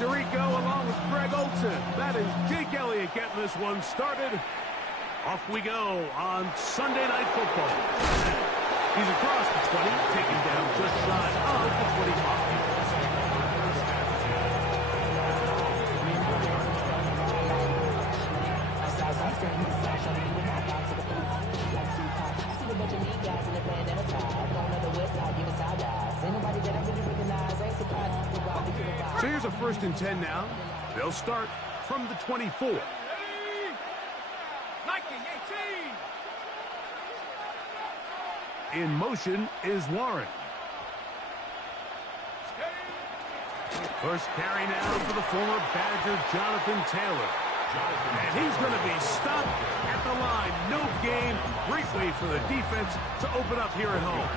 Tirico along with Greg Olson. That is Jake Elliott getting this one started. Off we go on Sunday Night Football. He's across the 20, taken down just shy of the 25. So here's a 1st and 10 now. They'll start from the 24. In motion is Warren. First carry now for the former Badger, Jonathan Taylor. And he's going to be stopped at the line. No gain. Great way for the defense to open up here at home.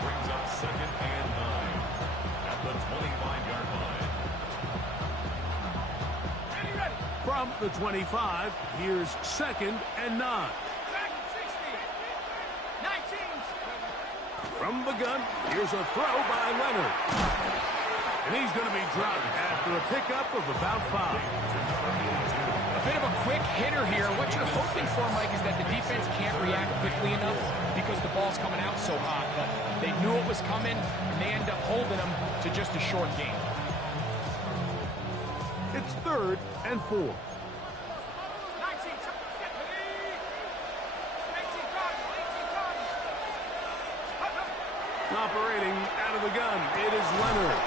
Brings up 2nd and 9 at the 25-yard line. From the 25, here's 2nd and 9. From the gun, here's a throw by Leonard. And he's going to be dropped after a pickup of about 5. A bit of a quick hitter here. What you're hoping for, Mike, is that the defense can't react quickly enough because the ball's coming out so hot. But they knew it was coming, and they end up holding them to just a short game. It's 3rd and 4. Operating out of the gun, it is Leonard.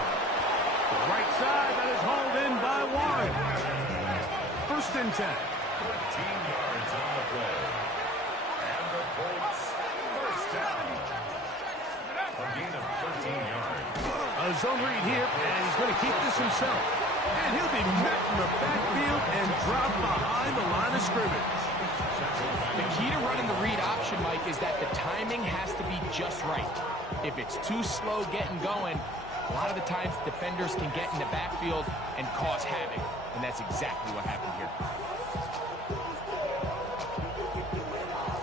The right side, that is hauled in by Warren. 1st and 10. 13 yards on the play. And the Colts, 1st down. A gain of 13 yards. A zone read here, and he's going to keep this himself. And he'll be met in the backfield and dropped behind the line of scrimmage. The key to running the read option, Mike, is that the timing has to be just right. If it's too slow getting going, a lot of the times defenders can get in the backfield and cause havoc. And that's exactly what happened here.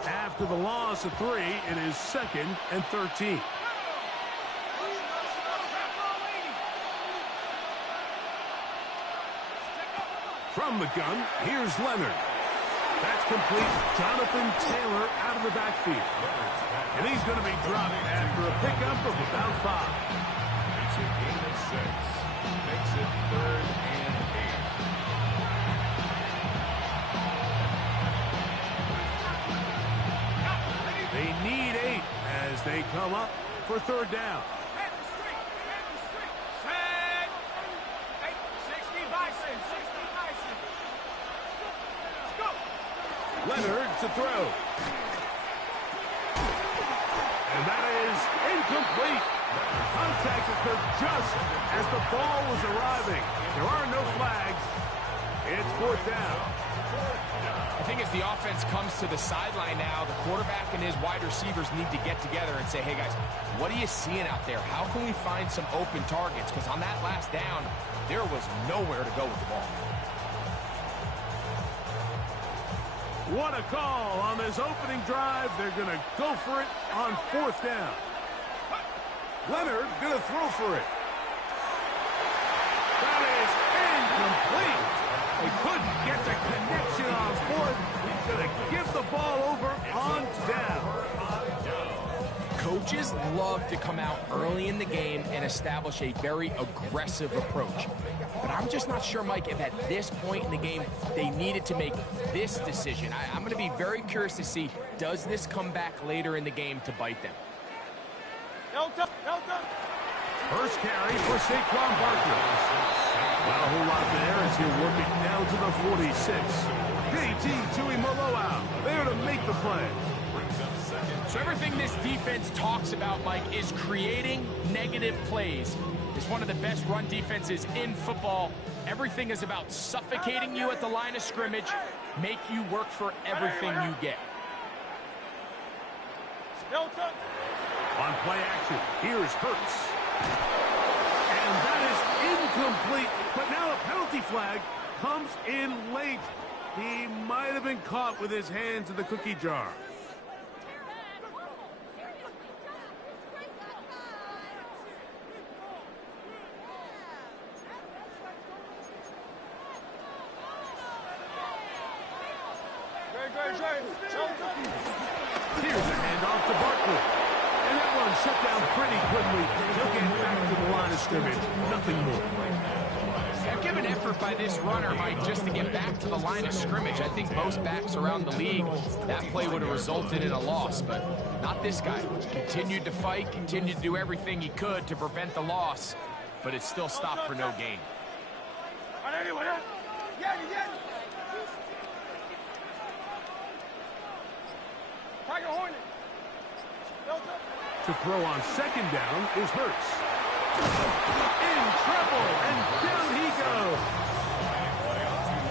After the loss of 3, it is 2nd and 13. From the gun, here's Leonard. That's complete. Jonathan Taylor out of the backfield. And he's going to be dropped after a pickup of about 5. It's a gain of 6. Makes it 3rd and 8. They need 8 as they come up for 3rd down. Leonard to throw. And that is incomplete. Contact occurred just as the ball was arriving. There are no flags. It's 4th down. I think as the offense comes to the sideline now, the quarterback and his wide receivers need to get together and say, hey, guys, what are you seeing out there? How can we find some open targets? Because on that last down, there was nowhere to go with the ball. What a call on this opening drive. They're going to go for it on 4th down. Leonard going to throw for it. That is incomplete. They couldn't get the connection on 4th. He's going to give the ball over on down. Coaches love to come out early in the game and establish a very aggressive approach. But I'm just not sure, Mike, if at this point in the game they needed to make this decision. I'm going to be very curious to see, does this come back later in the game to bite them? First carry for Saquon Barkley. Not a whole lot there as he'll work it down to the 46. JT Tuimoloau there to make the play. So everything this defense talks about, Mike, is creating negative plays. It's one of the best run defenses in football. Everything is about suffocating you at the line of scrimmage, make you work for everything you get. On play action, here's Hurts. And that is incomplete, but now a penalty flag comes in late. He might have been caught with his hands in the cookie jar. Here's a handoff to Barkley. And that one shut down pretty quickly. He'll get back to the line of scrimmage. Nothing more. Yeah, give an effort by this runner, Mike, just to get back to the line of scrimmage. I think most backs around the league, that play would have resulted in a loss, but not this guy. Continued to fight, continued to do everything he could to prevent the loss, but it still stopped for no gain. To throw on second down is Hurts. In trouble, and down he goes.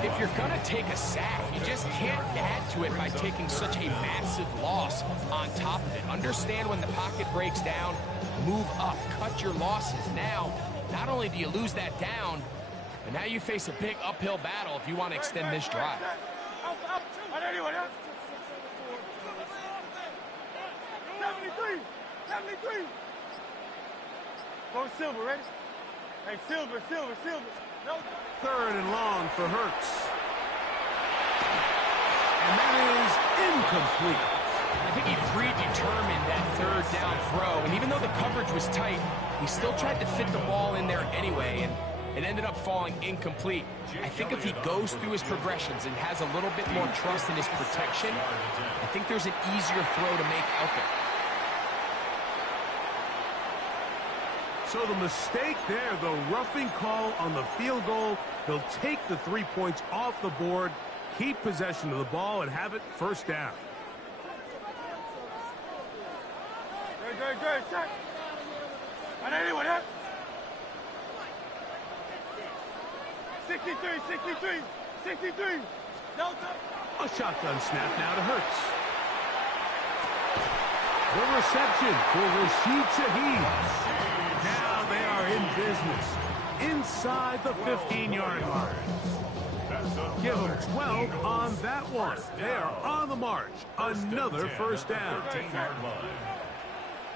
If you're going to take a sack, you just can't add to it by taking such a massive loss on top of it. Understand when the pocket breaks down, move up, cut your losses. Now, not only do you lose that down, but now you face a big uphill battle if you want to extend this drive. 73. Go Silver, ready? Hey, Silver. No. Third and long for Hurts. And that is incomplete. I think he predetermined that third down throw, and even though the coverage was tight, he still tried to fit the ball in there anyway, and it ended up falling incomplete. I think if he goes through his progressions and has a little bit more trust in his protection, I think there's an easier throw to make out there. So the mistake there, the roughing call on the field goal, they'll take the 3 points off the board, keep possession of the ball, and have it first down. Good. Set. On anyone, huh? 63. No. A shotgun snap now to Hurts. The reception for Rashid Shaheed. Now they are in business inside the 15-yard line. Give them 12 on that one. They are on the march. Another first down.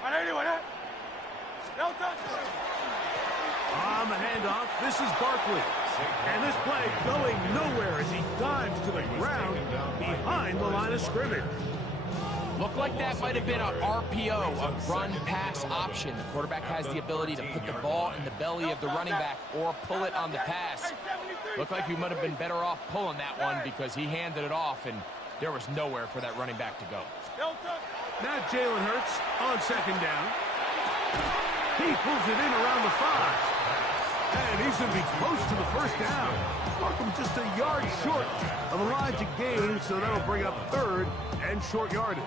On anyone, huh? No touch. On the handoff, this is Barkley. And this play going nowhere as he dives to the ground behind the line of scrimmage. Looked like that might have been an RPO, a run-pass option. The quarterback has the ability to put the ball in the belly of the running back or pull it on the pass. Looked like he might have been better off pulling that one because he handed it off, and there was nowhere for that running back to go. Now Jalen Hurts on second down. He pulls it in around the 5. And he's going to be close to the first down. Markham just a yard short of the line to gain, so that'll bring up third and short yardage.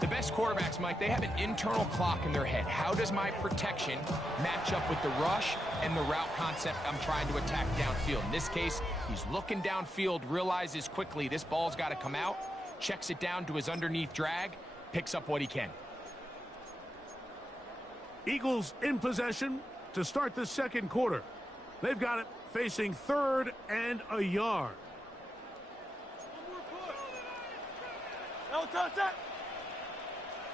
The best quarterbacks, Mike, they have an internal clock in their head. How does my protection match up with the rush and the route concept I'm trying to attack downfield? In this case, he's looking downfield, realizes quickly this ball's got to come out, checks it down to his underneath drag, picks up what he can. Eagles in possession to start the second quarter. They've got it facing third and a yard. No touch that.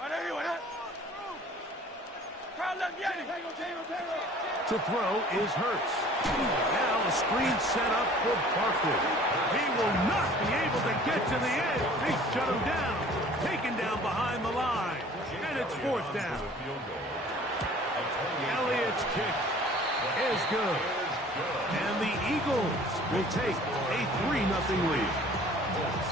On anyone, huh? To throw is Hurts. Now a screen set up for Barkley. He will not be able to get to the edge. They shut him down. Taken down behind the line. And it's fourth down. Elliott's kick is good. And the Eagles will take a 3-0 lead.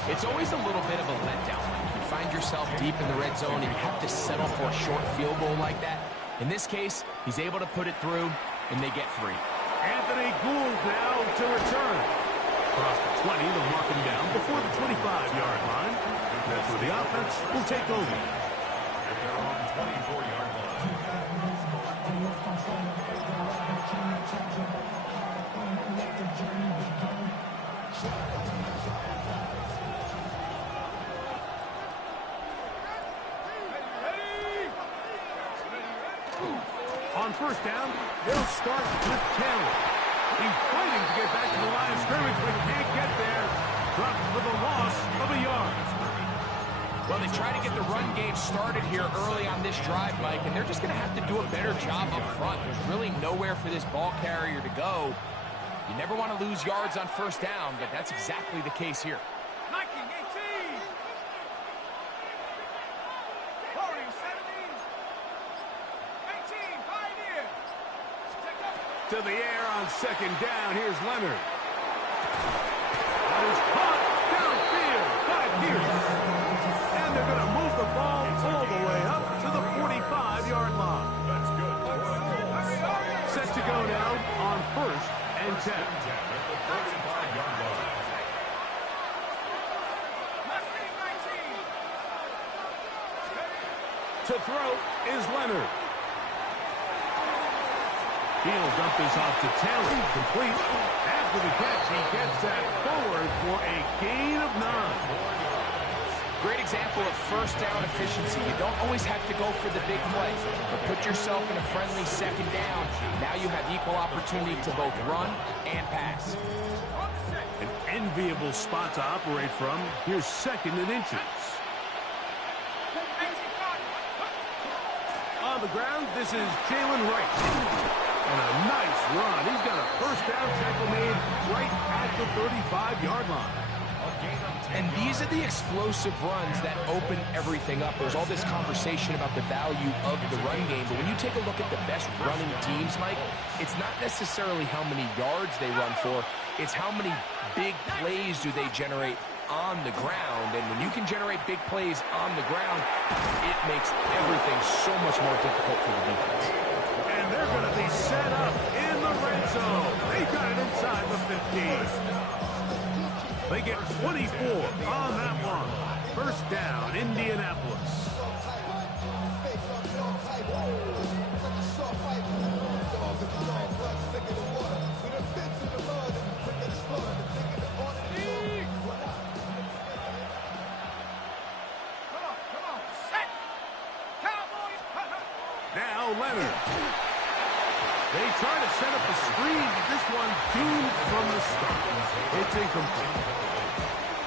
It's always a little bit of a letdown. You find yourself deep in the red zone and you have to settle for a short field goal like that. In this case, he's able to put it through, and they get 3. Anthony Gould now to return. Across the 20, they'll mark him down before the 25-yard line. That's where the offense will take over. At their own 24-yard line. On first down, they'll start with Taylor. He's fighting to get back to the line of scrimmage, but can't get there. Dropped for the loss of a yard. Well, they try to get the run game started here early on this drive, Mike, and they're just going to have to do a better job up front. There's really nowhere for this ball carrier to go. You never want to lose yards on first down, but that's exactly the case here. To the air on second down. Here's Leonard. That is caught downfield by Pierce. And they're going to move the ball all the way up to the 45-yard line. That's good. Set to go now on 1st and 10. 45-yard line. To throw is Leonard. He'll dump this off to Taylor. Complete. After the catch, he gets that forward for a gain of 9. Great example of first down efficiency. You don't always have to go for the big play, but put yourself in a friendly second down. Now you have equal opportunity to both run and pass. An enviable spot to operate from. Here's 2nd and inches. On the ground, this is Jalen Wright. And a nice run. He's got a first down tackle made right at the 35-yard line. And these are the explosive runs that open everything up. There's all this conversation about the value of the run game, but when you take a look at the best running teams, Mike, it's not necessarily how many yards they run for, it's how many big plays do they generate on the ground. And when you can generate big plays on the ground, it makes everything so much more difficult for the defense. And they're going to be set up in the red zone. They got it inside the 15. They get 24 on that one. First down, Indianapolis. Now Leonard. They try to set up a screen, but this one doomed from the start. It's incomplete.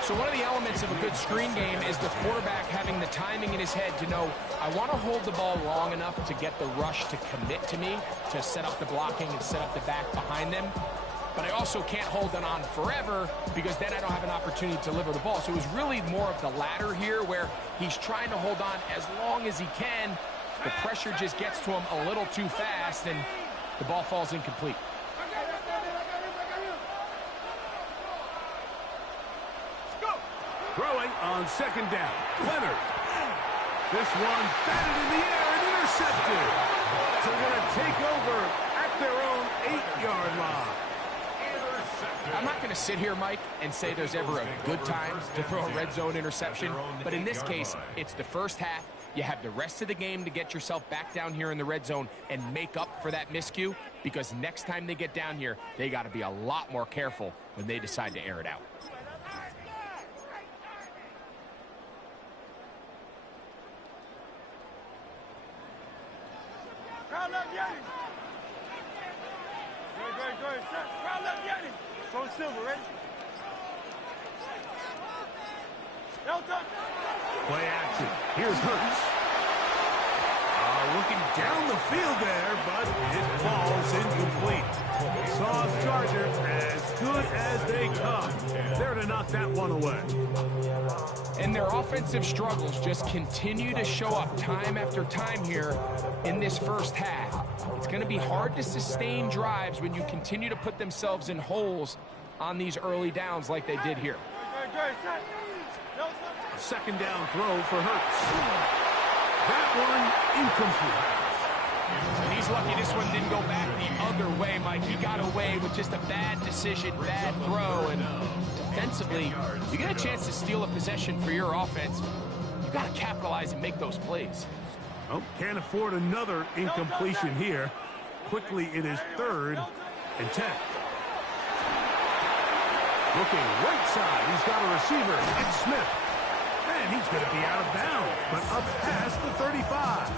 So one of the elements of a good screen game is the quarterback having the timing in his head to know, I want to hold the ball long enough to get the rush to commit to me, to set up the blocking and set up the back behind them. But I also can't hold it on forever because then I don't have an opportunity to deliver the ball. So it was really more of the latter here where he's trying to hold on as long as he can. The pressure just gets to him a little too fast and the ball falls incomplete. Throwing on second down. Leonard. This one batted in the air and intercepted. So they're going to take over at their own 8-yard line. I'm not going to sit here, Mike, and say there's ever a good time to throw a red zone interception. But in this case, it's the first half. You have the rest of the game to get yourself back down here in the red zone and make up for that miscue, because next time they get down here, they got to be a lot more careful when they decide to air it out. Crowd left Yanni. Good. Crowd left Yanni. Phone Silver, ready? Delta. Play action. Here's Hurts. Looking down the field there, but it falls incomplete. Soft Charger, as good as they come. There to knock that one away. And their offensive struggles just continue to show up time after time here in this first half. It's going to be hard to sustain drives when you continue to put themselves in holes on these early downs like they did here. A second down throw for Hurts. That one incomplete. And he's lucky this one didn't go back the other way, Mike. He got away with just a bad decision, bad throw, and defensively, you get a chance to steal a possession for your offense. You got to capitalize and make those plays. Oh, can't afford another incompletion here. Quickly, it is 3rd and 10. Looking right side, he's got a receiver. It's Smith. And he's going to be out of bounds, but up past the 35.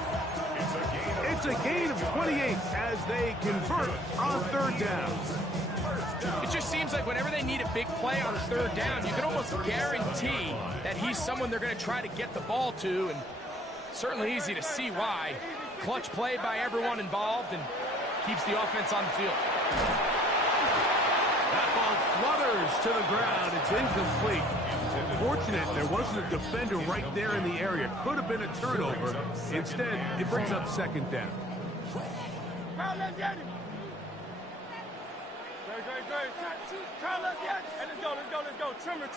It's a gain of 28 as they convert on 3rd down. It just seems like whenever they need a big play on 3rd down, you can almost guarantee that he's someone they're going to try to get the ball to, and certainly easy to see why. Clutch play by everyone involved and keeps the offense on the field. That ball flutters to the ground. It's incomplete. Fortunate there wasn't a defender right there in the area. Could have been a turnover. Instead, it brings up 2nd down. Turn left, yeah. And let's go. Trimmer.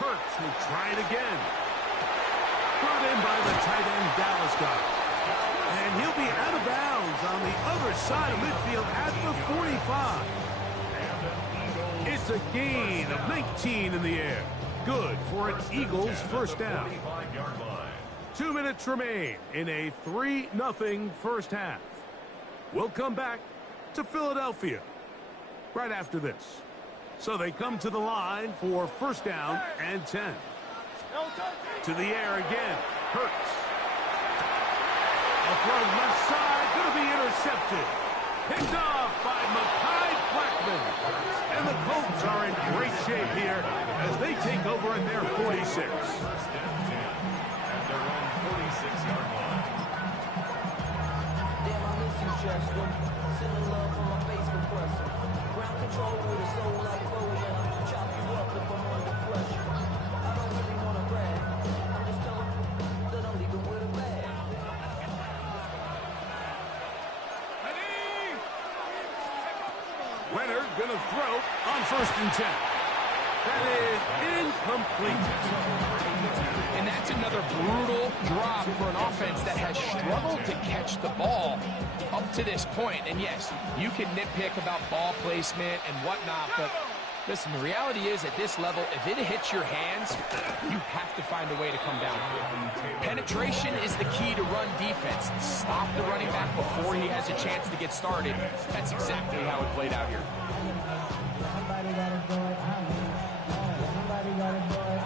Hurts will try it again. Brought in by the tight end Dallas guy. And he'll be out of bounds on the other side of midfield at the 45. It's a gain of 19 in the air. Good for an Eagles first down. 2 minutes remain in a 3-0 first half. We'll come back to Philadelphia right after this. So they come to the line for first down and 10. To the air again. Hurts. A throw left side, going to be intercepted. Picked off by Mekhi Blackman. And the Colts are in great shape here as they take over at their 46. Sending love from my face compressor. Ground control with a soul like Chloe, and I'll chop you up if I'm under pressure. I don't really want to brag. I'm just telling you that I'm leaving with a bag. Leonard gonna throw on 1st and 10. That is incomplete. And that's another brutal drop for an offense that has struggled to catch the ball up to this point. And yes, you can nitpick about ball placement and whatnot, but listen, the reality is at this level, if it hits your hands, you have to find a way to come down. Penetration is the key to run defense. Stop the running back before he has a chance to get started. That's exactly how it played out here. Somebody got to do it. Somebody got to do it.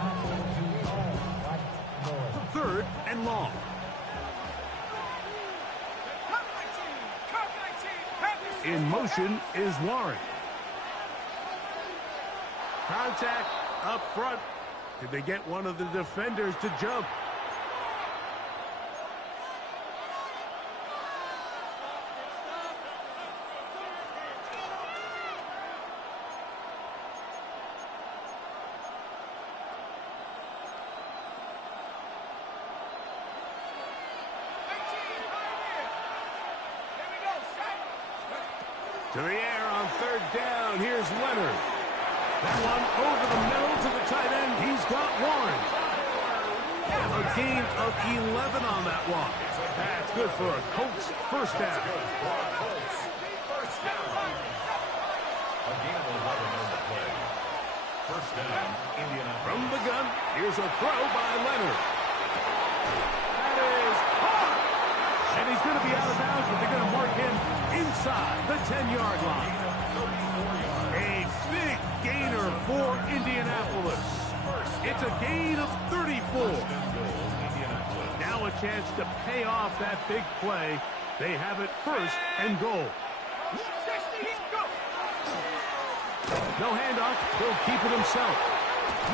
3rd and long. In motion is Warren. Contact up front. Did they get one of the defenders to jump? To the air on 3rd down. Here's Leonard. That one over the middle to the tight end. He's got Warren. A gain of 11 on that one. That's good for a Colts first down. From the gun, here's a throw by Leonard. That is hard. And he's going to be out of bounds, but they're going to mark him inside the 10-yard line. A big gainer for Indianapolis. It's a gain of 34. Now a chance to pay off that big play. They have it 1st and goal. No handoff. He'll keep it himself.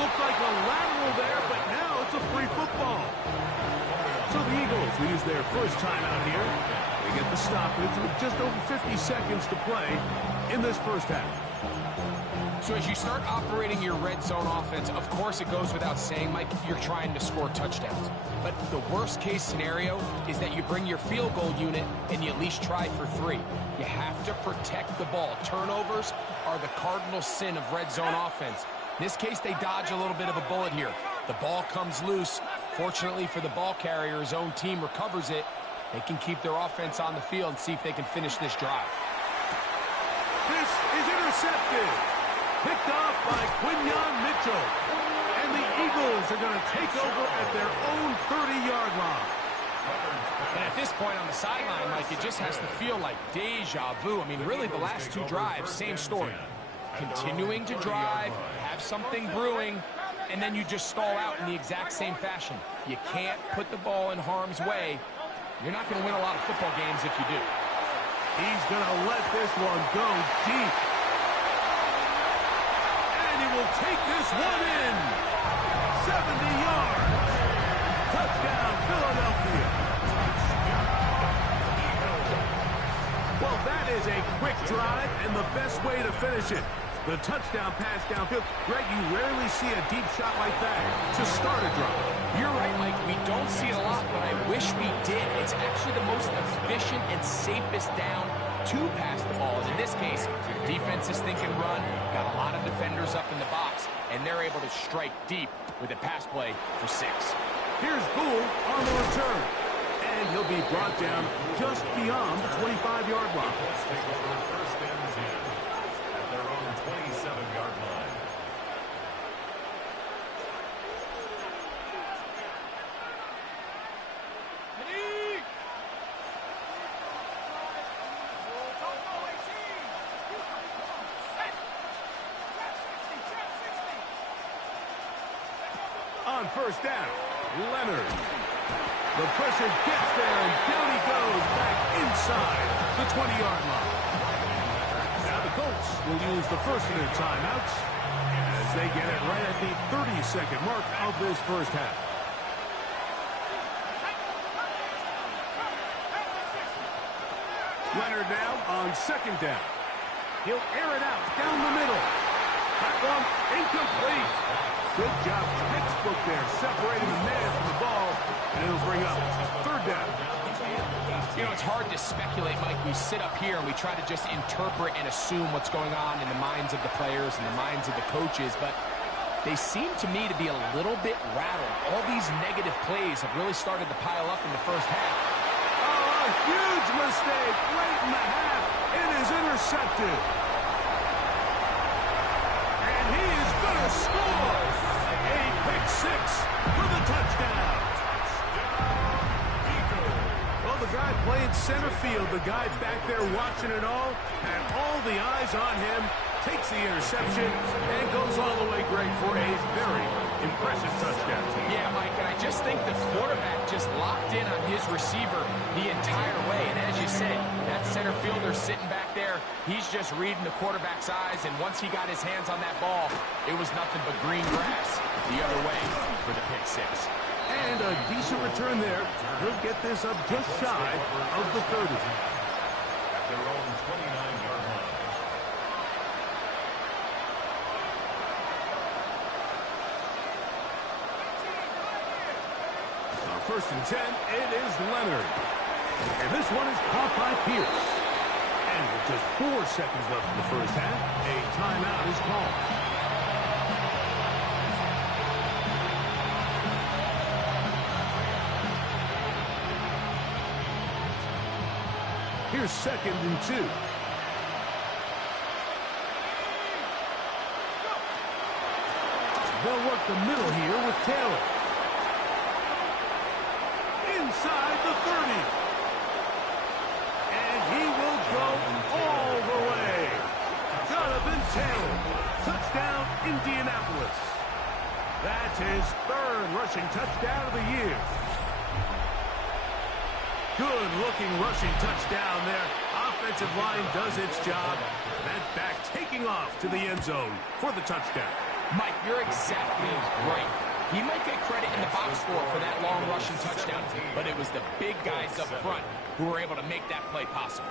Looked like a lateral there, but now it's a free football. So the Eagles will use their first time out here. They get the stoppage with just over 50 seconds to play in this first half. So as you start operating your red zone offense, of course it goes without saying, Mike, you're trying to score touchdowns. But the worst case scenario is that you bring your field goal unit and you at least try for 3. You have to protect the ball. Turnovers are the cardinal sin of red zone offense. In this case, they dodge a little bit of a bullet here. The ball comes loose. Fortunately for the ball carrier, his own team recovers it. They can keep their offense on the field and see if they can finish this drive. This is intercepted. Picked off by Quinyon Mitchell. And the Eagles are going to take over at their own 30-yard line. And at this point on the sideline, Mike, it just has to feel like deja vu. I mean, really, the last 2 drives, same story. Continuing to drive, have something brewing, and then you just stall out in the exact same fashion. You can't put the ball in harm's way. You're not going to win a lot of football games if you do. He's going to let this one go deep. And he will take this one in. 70 yards. Touchdown, Philadelphia. Well, that is a quick drive and the best way to finish it. The touchdown pass downfield. Greg, you rarely see a deep shot like that to start a drive. You're right, Mike. We don't see it a lot, but I wish we did. It's actually the most efficient and safest down to pass the ball. And in this case, defense is thinking run, got a lot of defenders up in the box, and they're able to strike deep with a pass play for 6. Here's Gould on the return. And he'll be brought down just beyond the 25-yard line. Let's take over first and 10 at their own 27-yard line. On first down, Leonard. The pressure gets there, and down he goes back inside the 20-yard line. Now the Colts will use the first of their timeouts as they get it right at the 30-second mark of this first half. Leonard now on second down. He'll air it out down the middle. That one incomplete. Good job, textbook there, separating the man from the ball, and it'll bring up third down. You know, it's hard to speculate, Mike. We sit up here and we try to just interpret and assume what's going on in the minds of the players and the minds of the coaches, but they seem to me to be a little bit rattled. All these negative plays have really started to pile up in the first half. Oh, a huge mistake late in the half. It is intercepted. And he is going to score. A pick 6 for the touchdown. Well, the guy playing center field, the guy back there watching it all, had all the eyes on him, takes the interception, and goes all the way great for a very impressive touchdown. Yeah, Mike, and I just think the quarterback just locked in on his receiver the entire way. And as you said, that center fielder sitting back there, he's just reading the quarterback's eyes, and once he got his hands on that ball, it was nothing but green grass the other way for the pick 6. And a decent return there. He'll get this up just shy of the 30. At their own 29-yard line. On first and 10, it is Leonard. And this one is caught by Pierce. And with just 4 seconds left in the first half, a timeout is called. Here's second and 2. They'll work the middle here with Taylor. Inside the 30. And he will go all the way. Jonathan Taylor. Touchdown, Indianapolis. That's his 3rd rushing touchdown of the year. Good-looking rushing touchdown there. Offensive line does its job. That back taking off to the end zone for the touchdown. Mike, you're exactly right. He might get credit in the box score for that long rushing touchdown, but it was the big guys up front who were able to make that play possible.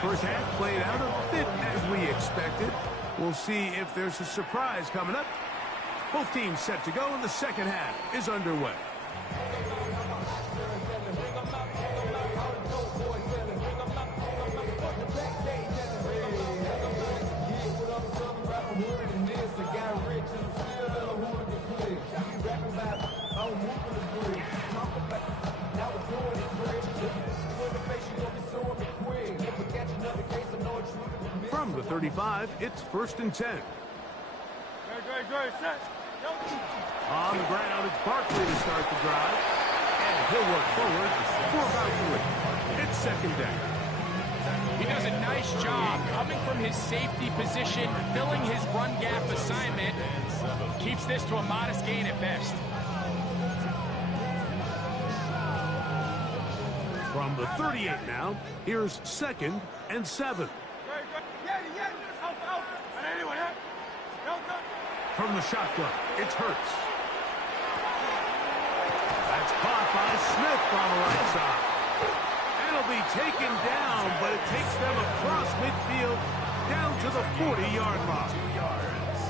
First half played out a bit as we expected. We'll see if there's a surprise coming up. Both teams set to go, and the second half is underway. From the 35, it's first and 10. On the ground, it's Barkley to start the drive. And he'll work forward for about 3. It's second down. He does a nice job coming from his safety position, filling his run gap assignment. Keeps this to a modest gain at best. From the 38 now, here's second and 7. From the shotgun, it's Hurts. That's caught by Smith on the right side. And it'll be taken down, but it takes them across midfield down to the 40-yard line. 2 yards.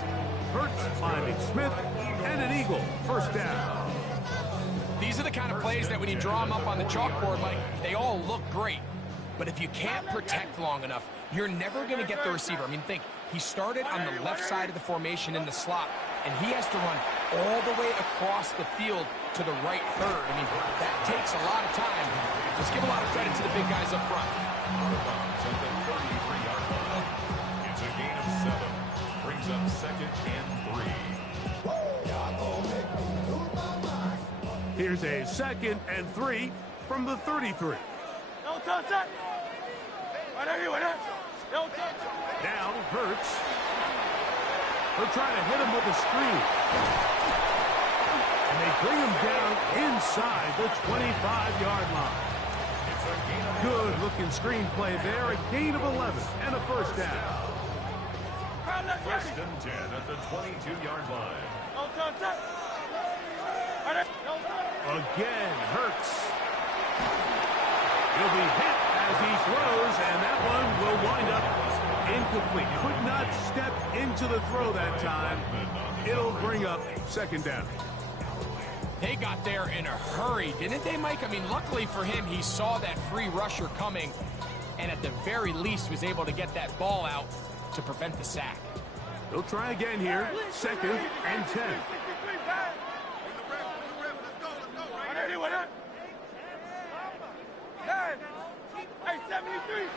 Hurts finding Smith, and an eagle, first down. These are the kind of plays that when you draw them up on the chalkboard, Mike, they all look great. But if you can't protect long enough, you're never going to get the receiver. I mean, think, he started on the left side of the formation in the slot, and he has to run all the way across the field to the right third. I mean, that takes a lot of time. Let's give a lot of credit to the big guys up front. It's a gain of 7. Brings up 2nd and 3. Here's a 2nd and 3 from the 33. Now Hurts. They're trying to hit him with a screen. And they bring him down inside the 25-yard line. Good-looking screen play there. A gain of 11 and a first down. 1st and 10 at the 22-yard line. Again, Hurts. He'll be hit as he throws, and that one will wind up incomplete. Could not step into the throw that time. It'll bring up 2nd down. They got there in a hurry, didn't they, Mike? I mean, luckily for him, he saw that free rusher coming, and at the very least was able to get that ball out to prevent the sack. They'll try again here. 2nd and 10. Hey, 73.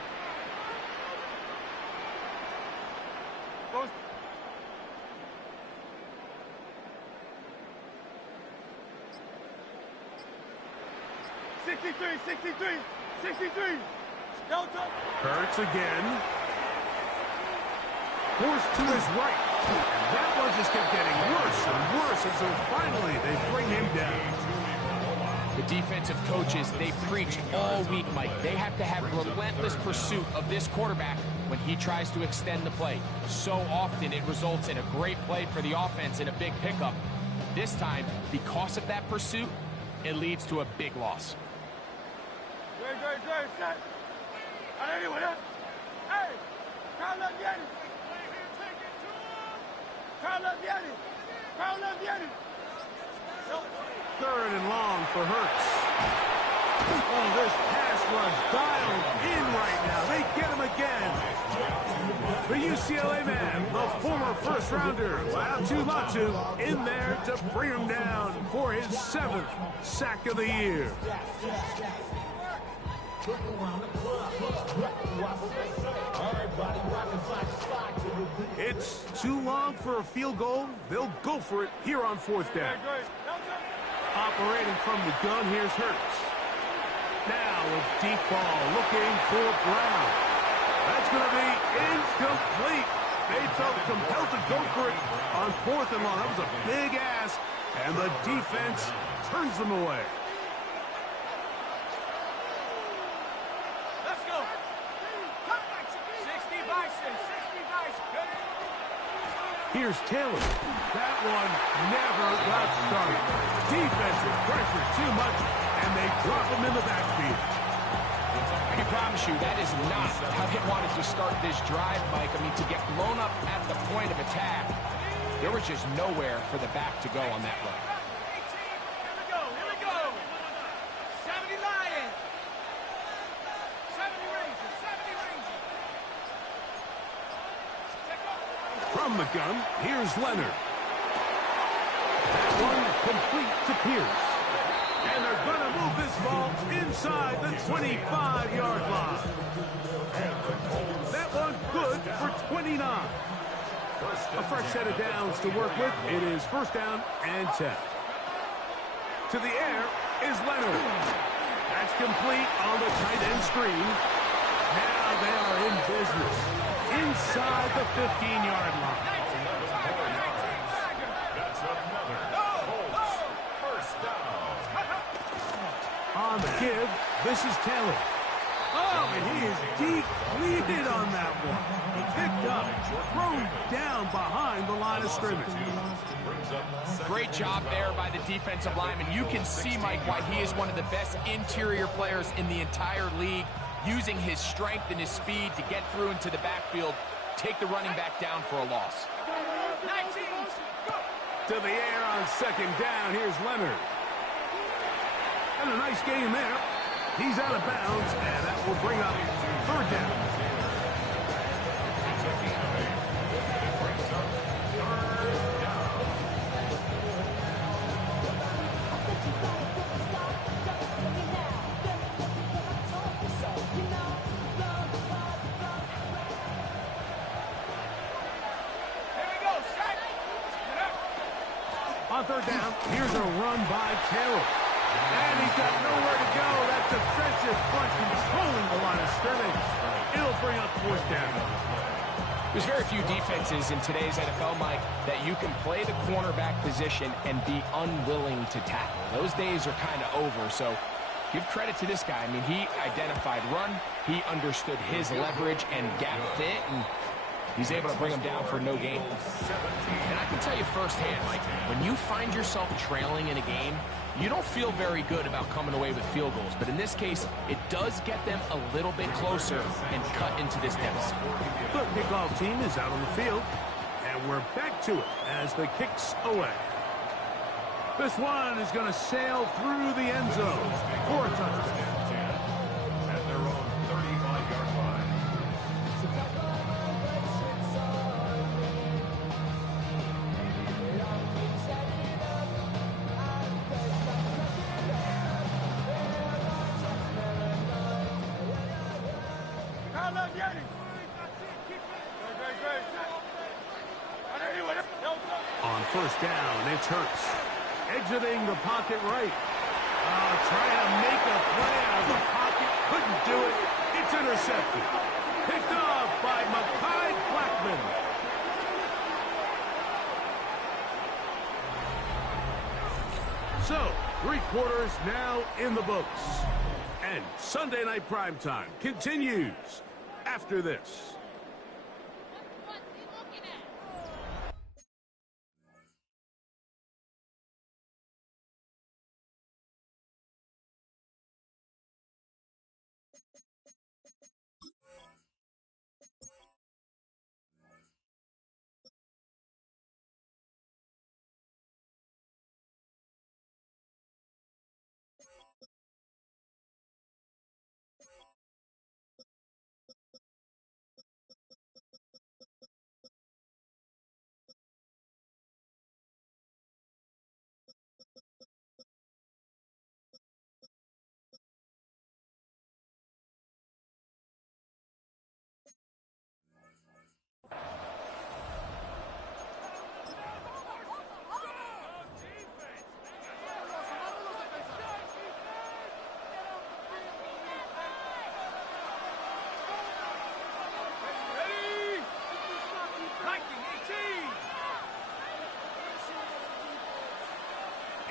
63. Hurts again. Forced to his right. And that one just kept getting worse and worse until finally they bring him down. The defensive coaches, they preached all week, Mike. They have to have relentless pursuit of this quarterback when he tries to extend the play. So often it results in a great play for the offense and a big pickup. This time, because of that pursuit, it leads to a big loss. Third and long for Hurts. Oh, this pass rush dialed in right now. They get him again. The UCLA man, the former first-rounder, Latu in there to bring him down for his 7th sack of the year. It's too long for a field goal. They'll go for it here on 4th down. Operating from the gun, here's Hurts. Now a deep ball looking for Brown. That's going to be incomplete. They felt compelled to go for it on 4th and long. That was a big ask, and the defense turns them away. Let's go. 60 bison. Here's Taylor. That one never got started. Defensive pressure too much, and they drop him in the backfield. I can promise you that is not how they wanted to start this drive, Mike. I mean, to get blown up at the point of attack, there was just nowhere for the back to go on that run. Here we go. 70 Lions. 70 Rangers. From the gun, here's Leonard. That one complete to Pierce. And they're going to move this ball inside the 25-yard line. That one good for 29. A fresh set of downs to work with. It is 1st down and 10. To the air is Leonard. That's complete on the tight end screen. Now they are in business inside the 15-yard line. That's another Colts first down. On the give, this is Taylor. Oh, and he is depleted on that one. Picked up, thrown down behind the line of scrimmage. Great job there by the defensive lineman. You can see, Mike, why he is one of the best interior players in the entire league, using his strength and his speed to get through into the backfield, take the running back down for a loss. 19, to the air on second down. Here's Leonard. And a nice game there. He's out of bounds, and that will bring up third down. On third down, here's a run by Taylor. And he's got nowhere to go. That defensive front controlling the line of scrimmage. It'll bring up fourth down. There's very few defenses in today's NFL, Mike, that you can play the cornerback position and be unwilling to tackle. Those days are kind of over, so give credit to this guy. I mean, he identified run, he understood his leverage and gap fit, and he's able to bring him down for no gain. And I can tell you firsthand, Mike, when you find yourself trailing in a game, you don't feel very good about coming away with field goals. But in this case, it does get them a little bit closer and cut into this deficit. The kickoff team is out on the field, and we're back to it as the kick's away. This one is going to sail through the end zone for a touchdown. At their own 35-yard line. On first down, it's Hurts. Exiting the pocket right. Trying to make a play out of the pocket. Couldn't do it. It's intercepted. Picked off by Mekhi Blackman. So, 3 quarters now in the books. And Sunday Night Primetime continues after this.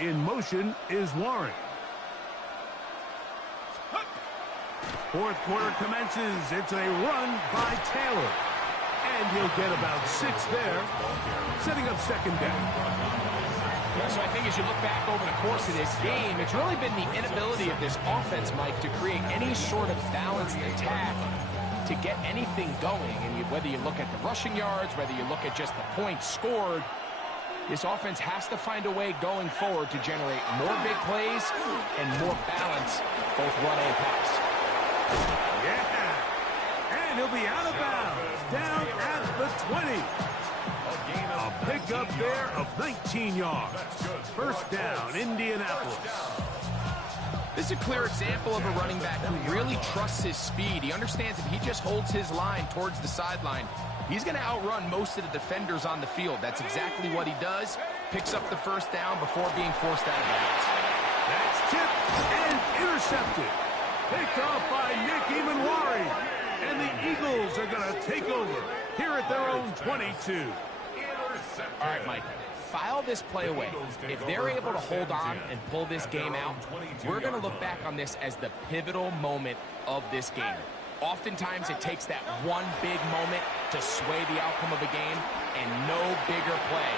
In motion is Warren. Fourth quarter commences. It's a run by Taylor. And he'll get about 6 there, setting up second down. Yeah, so I think as you look back over the course of this game, it's really been the inability of this offense, Mike, to create any sort of balanced attack to get anything going. And whether you look at the rushing yards, whether you look at just the points scored, this offense has to find a way going forward to generate more big plays and more balance, both run and pass. Yeah, and he'll be out of bounds, down at the 20. A pickup there of 19 yards. First down, Indianapolis. This is a clear example of a running back who really trusts his speed. He understands if he just holds his line towards the sideline, he's going to outrun most of the defenders on the field. That's exactly what he does. Picks up the first down before being forced out of bounds. That's tipped and intercepted. Picked off by Nick Emanwari. And the Eagles are going to take over here at their own 22. All right, Mike, file this play away. If they're able to hold on and pull this game out, we're going to look back on this as the pivotal moment of this game. Oftentimes, it takes that one big moment to sway the outcome of a game, and no bigger play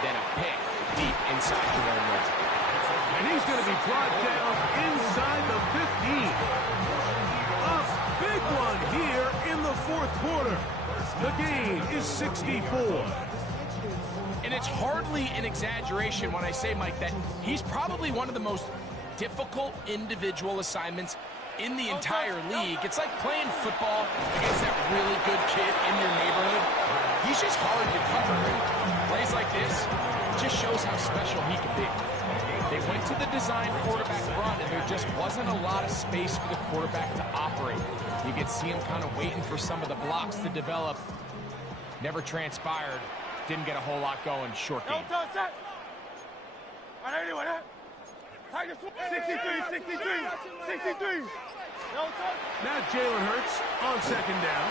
than a pick deep inside the own red zone. And he's going to be brought down inside the 15. A big one here in the fourth quarter. The game is 64. And it's hardly an exaggeration when I say, Mike, that he's probably one of the most difficult individual assignments in the entire league. It's like playing football against that really good kid in your neighborhood. He's just hard to cover. Plays like this just shows how special he can be. They went to the design quarterback run, and there just wasn't a lot of space for the quarterback to operate. You could see him kind of waiting for some of the blocks to develop. Never transpired. Didn't get a whole lot going. Short game. 63. Now Jalen Hurts on second down.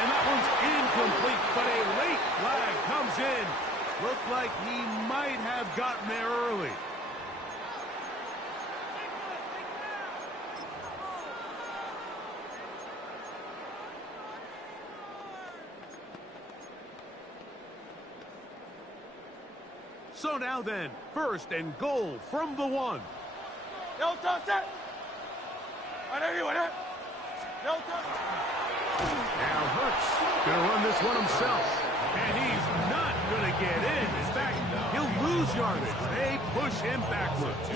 And that one's incomplete, but a late flag comes in. Looked like he might have gotten there early. So now then, 1st and goal from the 1. Now Hurts gonna run this one himself, and he's not gonna get in. In fact, he'll lose yardage. They push him backwards.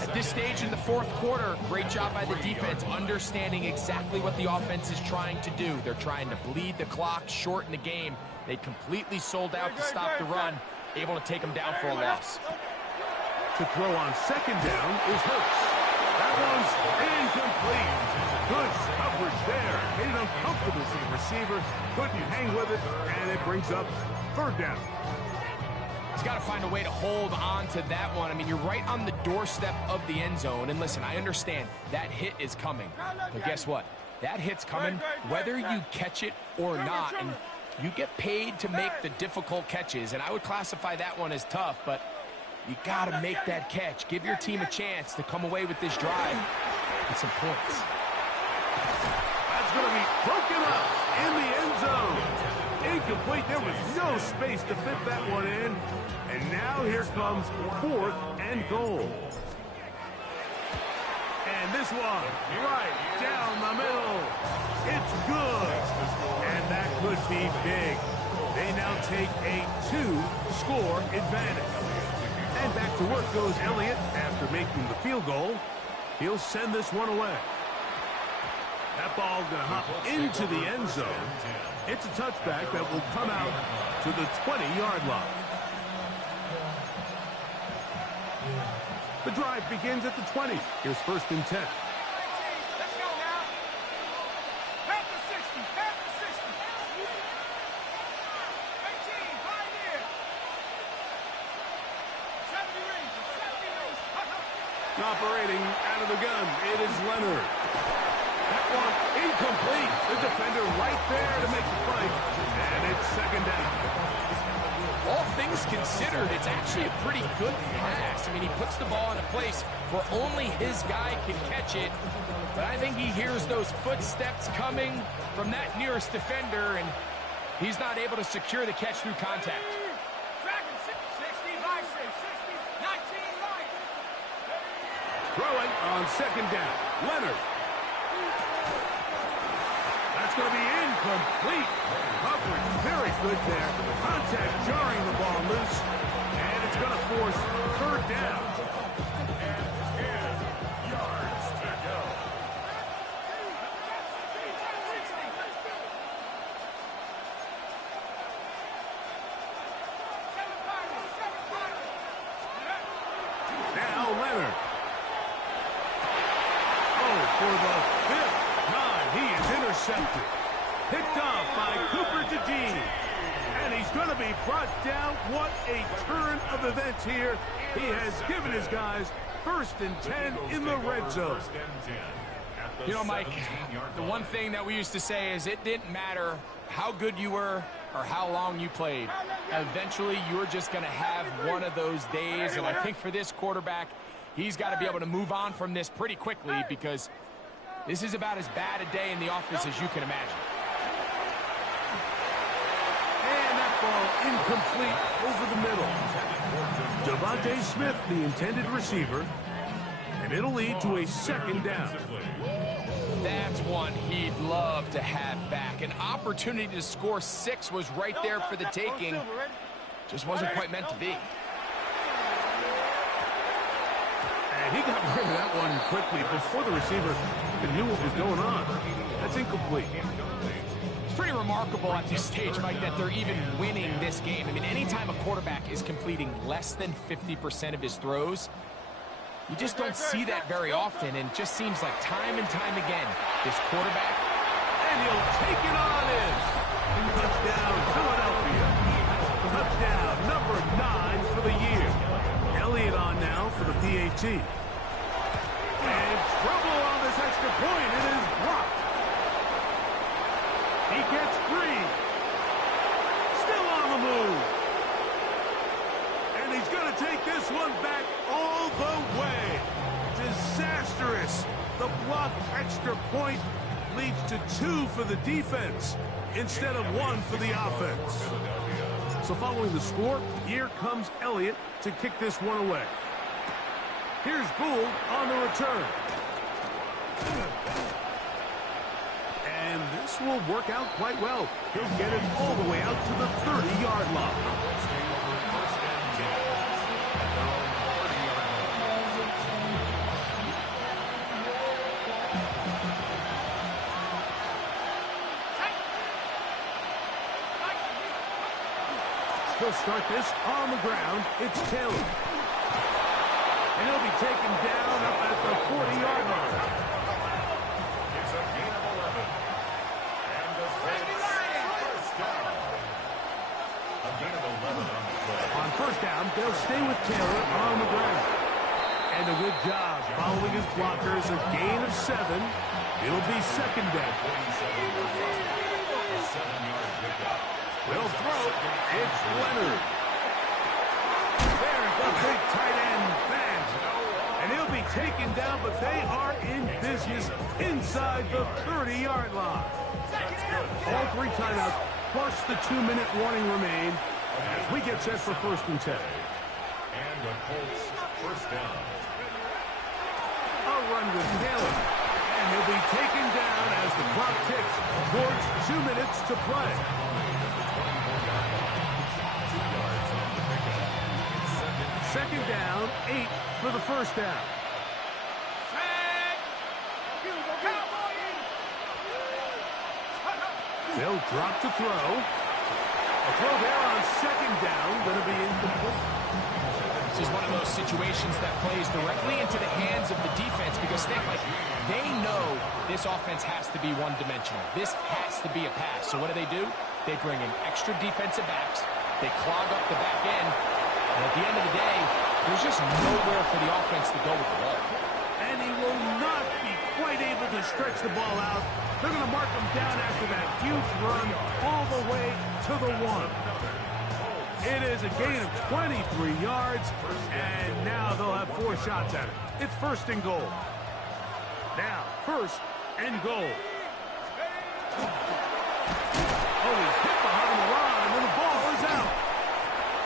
At this stage in the 4th quarter, great job by the defense understanding exactly what the offense is trying to do. They're trying to bleed the clock, shorten the game. They completely sold out to stop the run, able to take them down for a loss. To throw on 2nd down is Hurts. That one's incomplete. Good coverage there. Made it uncomfortable for the receiver. Couldn't hang with it, and it brings up 3rd down. He's got to find a way to hold on to that one. I mean, you're right on the doorstep of the end zone. And listen, I understand that hit is coming. But guess what? That hit's coming whether you catch it or not. And you get paid to make the difficult catches. And I would classify that one as tough, but you got to make that catch. Give your team a chance to come away with this drive and some points. That's going to be broken up in the end zone. Incomplete. There was no space to fit that one in. And now here comes 4th and goal. And this one right down the middle. It's good. And that could be big. They now take a 2-score advantage. And back to work goes Elliott after making the field goal. He'll send this one away. That ball going to hop into the end zone. It's a touchback that will come out to the 20-yard line. The drive begins at the 20. Here's 1st and 10. Let's go now. Half the 60. 18, right here. 70 Operating out of the gun, it is Leonard. That one incomplete. The defender right there to make the play. And it's 2nd down. All things considered, it's actually a pretty good pass. I mean, he puts the ball in a place where only his guy can catch it. But I think he hears those footsteps coming from that nearest defender, and he's not able to secure the catch through contact. Throwing on 2nd down. Leonard. That's going to be incomplete. Coverage very good there. Contact jarring the ball loose. And it's going to force 3rd down. And 10 yards to go. Now Leonard. For the 5th time, he is intercepted. Picked off by Cooper DeJean. And he's going to be brought down. What a turn of events here. He has given his guys 1st and 10 in the red zone. You know, Mike, the one thing that we used to say is it didn't matter how good you were or how long you played. Eventually, you're just going to have one of those days. And I think for this quarterback, he's got to be able to move on from this pretty quickly because this is about as bad a day in the office as you can imagine. And that ball incomplete over the middle. Devontae Smith, the intended receiver. And it'll lead to a 2nd down. That's one he'd love to have back. An opportunity to score 6 was right there for the taking. Just wasn't quite meant to be. And he got rid of that one quickly before the receiver knew what was going on. That's incomplete. It's pretty remarkable at this stage, Mike, that they're even winning this game. I mean, anytime a quarterback is completing less than 50% of his throws, you just don't see that very often, and just seems like time and time again, this quarterback. And he'll take it on in. Touchdown, Philadelphia. Touchdown, number 9 for the year. Elliott on now for the PAT. And trouble on this extra point. It is blocked. He gets free. Still on the move. And he's going to take this one back all the way. Disastrous. The blocked extra point leads to 2 for the defense instead of 1 for the offense. So following the score, here comes Elliott to kick this one away. Here's Gould on the return. And this will work out quite well. He'll get it all the way out to the 30-yard line. He'll start this on the ground. It's Taylor. And he'll be taken down up at the 40-yard line. It's a gain of 11. And the first down. A gain of 11 on the play. On first down, they'll stay with Taylor on the ground. And a good job following his blockers. A gain of 7. It'll be second down. A 7-yard pickup. Will throw. It's Leonard. There's the big tight end back. And he'll be taken down, but they are in business inside the 30-yard line. All 3 timeouts plus the 2-minute warning remain as we get set for 1st and 10. And the Colts first down. A run with Taylor. And he'll be taken down as the clock ticks towards 2 minutes to play. Second down, 8 for the first down. They'll drop to throw. A throw there on second down, going to be incomplete. This is one of those situations that plays directly into the hands of the defense because they know this offense has to be one-dimensional. This has to be a pass. So what do? They bring in extra defensive backs. They clog up the back end. And at the end of the day, there's just nowhere for the offense to go with the ball. And he will not be quite able to stretch the ball out. They're going to mark him down after that huge run all the way to the 1. It is a gain of 23 yards, and now they'll have 4 shots at it. It's 1st and goal. Now, 1st and goal. Oh, he's hit behind the line, and the ball is out.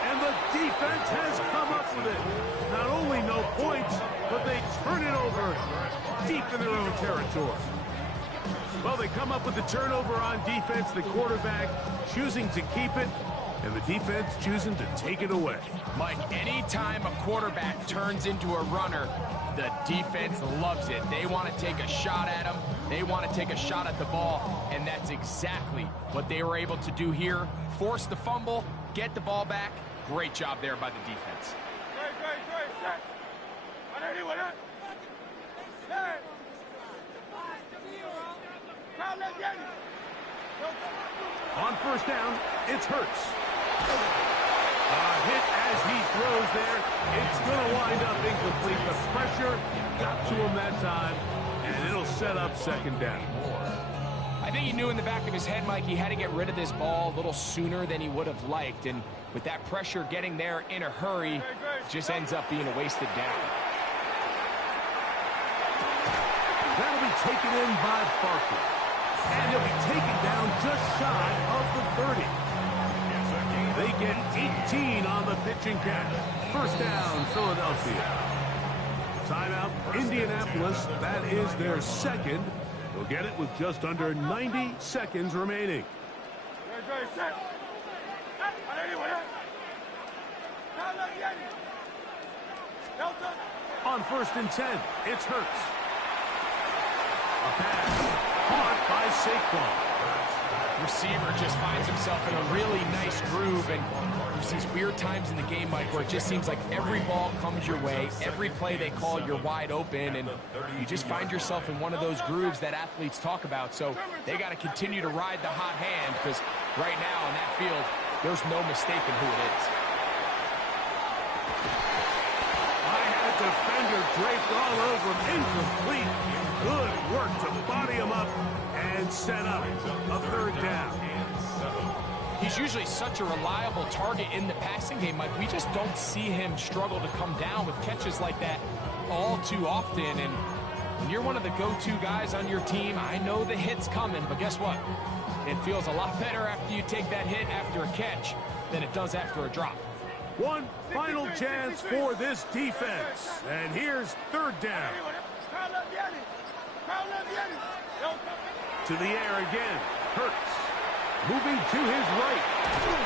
And the defense has come up with it. Not only no points, but they turn it over deep in their own territory. Well, they come up with the turnover on defense, the quarterback choosing to keep it, and the defense choosing to take it away. Mike, anytime a quarterback turns into a runner, the defense loves it. They want to take a shot at him. They want to take a shot at the ball, and that's exactly what they were able to do here. Force the fumble, get the ball back. Great job there by the defense. On first down, it's Hurts. A hit as he throws there. It's going to wind up incomplete. The pressure got to him that time, and it'll set up second down. I think he knew in the back of his head, Mike, he had to get rid of this ball a little sooner than he would have liked. And with that pressure getting there in a hurry, it just ends up being a wasted down. That'll be taken in by Barkley. And he'll be taken down just shy of the 30. They get 18 on the pitching count. First down, Philadelphia. Timeout, Indianapolis. That is their second. They'll get it with just under 90 seconds remaining. On 1st and 10, it's Hurts. A pass caught by Saquon. Receiver just finds himself in a really nice groove, and there's these weird times in the game, Mike, where it just seems like every ball comes your way, every play they call, you're wide open, and you just find yourself in one of those grooves that athletes talk about. So they got to continue to ride the hot hand, because right now in that field, there's no mistaking who it is. I had a defender draped all over him, incomplete. Good work to body him up and set up a 3rd down. He's usually such a reliable target in the passing game, Mike. We just don't see him struggle to come down with catches like that all too often. And when you're one of the go-to guys on your team, I know the hit's coming, but guess what? It feels a lot better after you take that hit after a catch than it does after a drop. One final chance for this defense. And here's 3rd down. To the air again. Hurts. Moving to his right.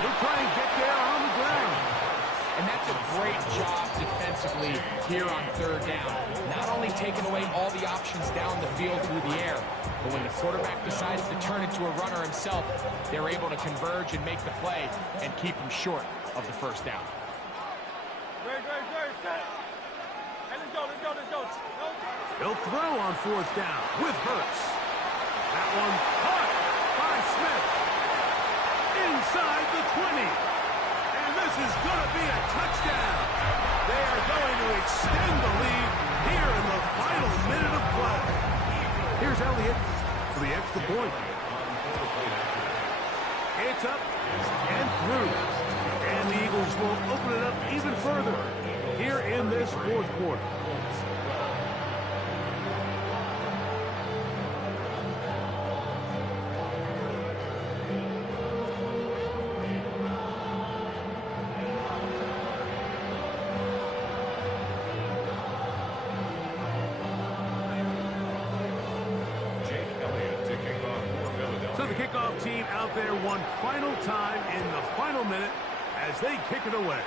He'll try and get there on the ground. And that's a great job defensively here on 3rd down. Not only taking away all the options down the field through the air, but when the quarterback decides to turn into a runner himself, they're able to converge and make the play and keep him short of the 1st down. He'll throw on 4th down with Hurts. That one caught by Smith. Inside the 20. And this is going to be a touchdown. They are going to extend the lead here in the final minute of play. Here's Elliott for the extra point. It's up and through. And the Eagles will open it up even further here in this 4th quarter. Kickoff team out there one final time in the final minute as they kick it away.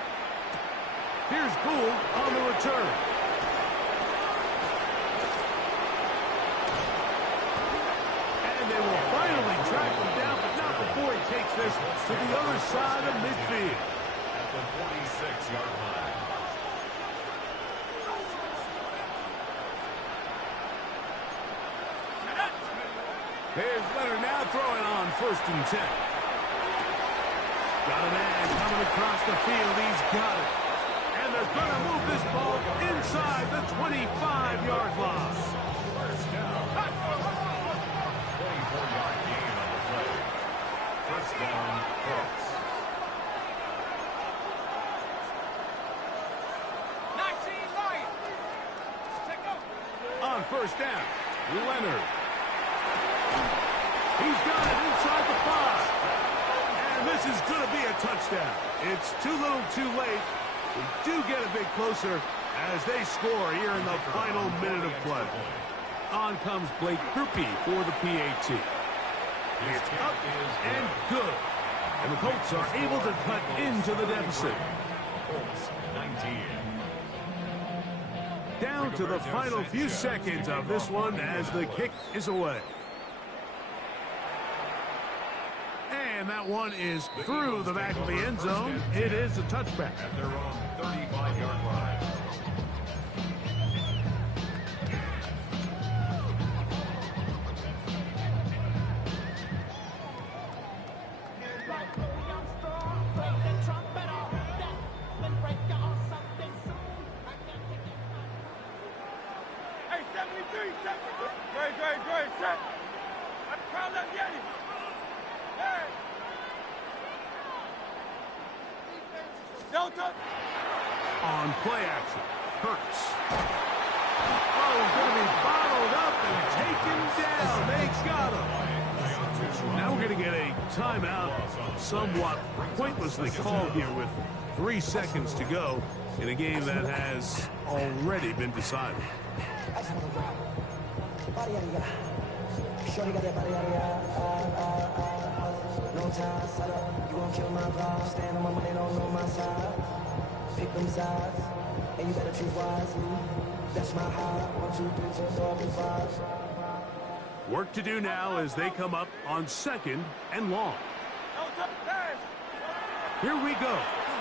Here's Gould on the return. And they will finally track him down, but not before he takes this to the other side of midfield. At the 46-yard line. Here's Leonard now throwing on 1st and 10. Got a man coming across the field. He's got it. And they're going to move this ball inside the 25-yard line. 1st down. 24-yard gain on the play. 1st down, Colts. 19 Lions. Check out. On 1st down, Leonard. He's got it inside the 5. And this is going to be a touchdown. It's too little too late. We do get a bit closer as they score here in the final minute of play. On comes Blake Grupe for the PAT. It's up and good. And the Colts are able to cut into the deficit. Colts 19. Down to the final few seconds of this one as the kick is away. And that one is through the back of the end zone. It is a touchback. At their own 35-yard line. Hey, 73, 73. Great, set. Crown left Yeti. Hey. Delta. On play action, Hurts. Oh, he's going to be bottled up and taken down. They got him. Now we're going to get a timeout, somewhat pointlessly called here with 3 seconds to go in a game that has already been decided. pick them sides, and you better choose wisely. That's my high. 1, 2, 3, 4, 5. Work to do now as they come up on 2nd and long. Here we go.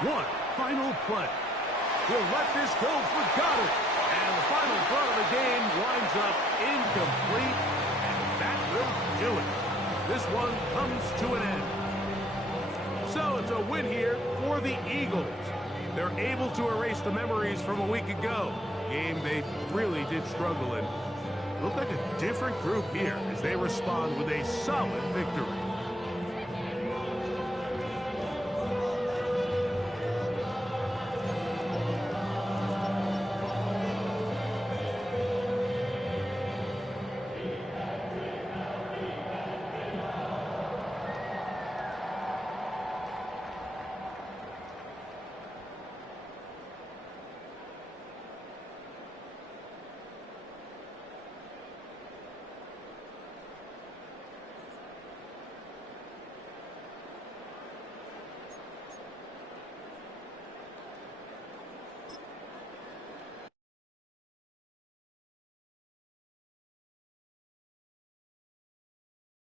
One final play. He'll let this go for Goddard. And the final throw of the game winds up incomplete. And that will do it. This one comes to an end. So it's a win here for the Eagles. They're able to erase the memories from a week ago. Game they really did struggle in. Look like a different group here as they respond with a solid victory.